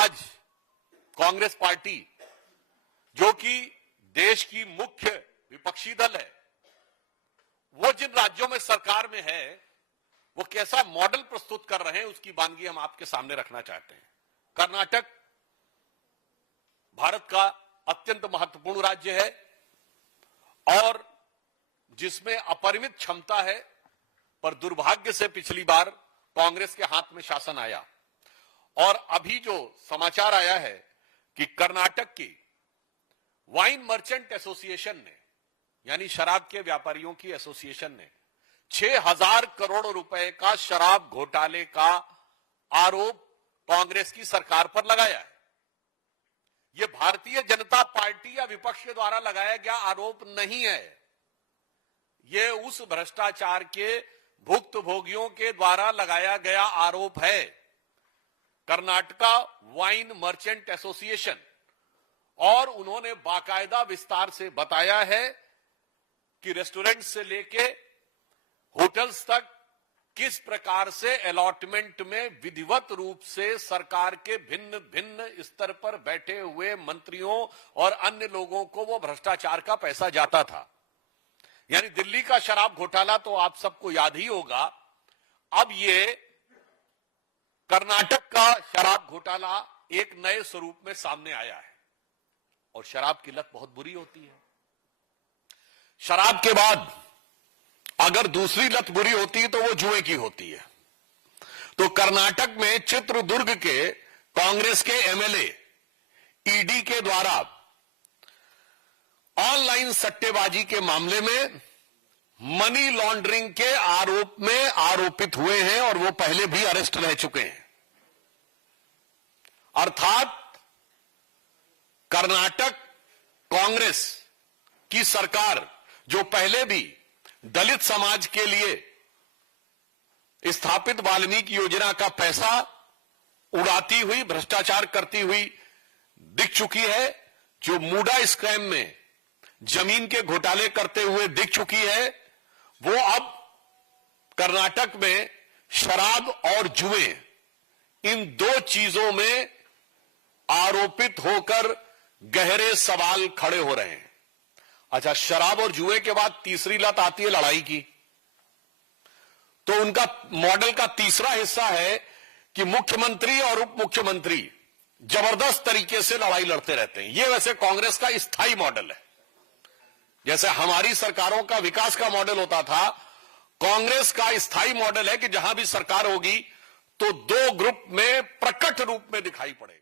आज कांग्रेस पार्टी, जो कि देश की मुख्य विपक्षी दल है, वो जिन राज्यों में सरकार में है वो कैसा मॉडल प्रस्तुत कर रहे हैं उसकी वानगी हम आपके सामने रखना चाहते हैं। कर्नाटक भारत का अत्यंत महत्वपूर्ण राज्य है और जिसमें अपरिमित क्षमता है, पर दुर्भाग्य से पिछली बार कांग्रेस के हाथ में शासन आया और अभी जो समाचार आया है कि कर्नाटक की वाइन मर्चेंट एसोसिएशन ने, यानी शराब के व्यापारियों की एसोसिएशन ने 6,000 करोड़ रुपए का शराब घोटाले का आरोप कांग्रेस की सरकार पर लगाया है। यह भारतीय जनता पार्टी या विपक्ष के द्वारा लगाया गया आरोप नहीं है, यह उस भ्रष्टाचार के भुक्तभोगियों के द्वारा लगाया गया आरोप है। कर्नाटका वाइन मर्चेंट एसोसिएशन, और उन्होंने बाकायदा विस्तार से बताया है कि रेस्टोरेंट से लेके होटल्स तक किस प्रकार से अलॉटमेंट में विधिवत रूप से सरकार के भिन्न भिन्न स्तर पर बैठे हुए मंत्रियों और अन्य लोगों को वो भ्रष्टाचार का पैसा जाता था। यानी दिल्ली का शराब घोटाला तो आप सबको याद ही होगा, अब ये कर्नाटक का शराब घोटाला एक नए स्वरूप में सामने आया है। और शराब की लत बहुत बुरी होती है। शराब के बाद अगर दूसरी लत बुरी होती है तो वो जुए की होती है। तो कर्नाटक में चित्रदुर्ग के कांग्रेस के एमएलए ईडी के द्वारा ऑनलाइन सट्टेबाजी के मामले में मनी लॉन्ड्रिंग के आरोप में आरोपित हुए हैं और वो पहले भी अरेस्ट रह चुके हैं। अर्थात कर्नाटक कांग्रेस की सरकार, जो पहले भी दलित समाज के लिए स्थापित वाल्मीकि योजना का पैसा उड़ाती हुई, भ्रष्टाचार करती हुई दिख चुकी है, जो मूडा स्कैम में जमीन के घोटाले करते हुए दिख चुकी है, वो अब कर्नाटक में शराब और जुए, इन दो चीजों में आरोपित होकर गहरे सवाल खड़े हो रहे हैं। अच्छा, शराब और जुए के बाद तीसरी लत आती है लड़ाई की। तो उनका मॉडल का तीसरा हिस्सा है कि मुख्यमंत्री और उप मुख्यमंत्री जबरदस्त तरीके से लड़ाई लड़ते रहते हैं। यह वैसे कांग्रेस का स्थायी मॉडल है। जैसे हमारी सरकारों का विकास का मॉडल होता था, कांग्रेस का स्थायी मॉडल है कि जहां भी सरकार होगी तो दो ग्रुप में प्रकट रूप में दिखाई पड़ेगा।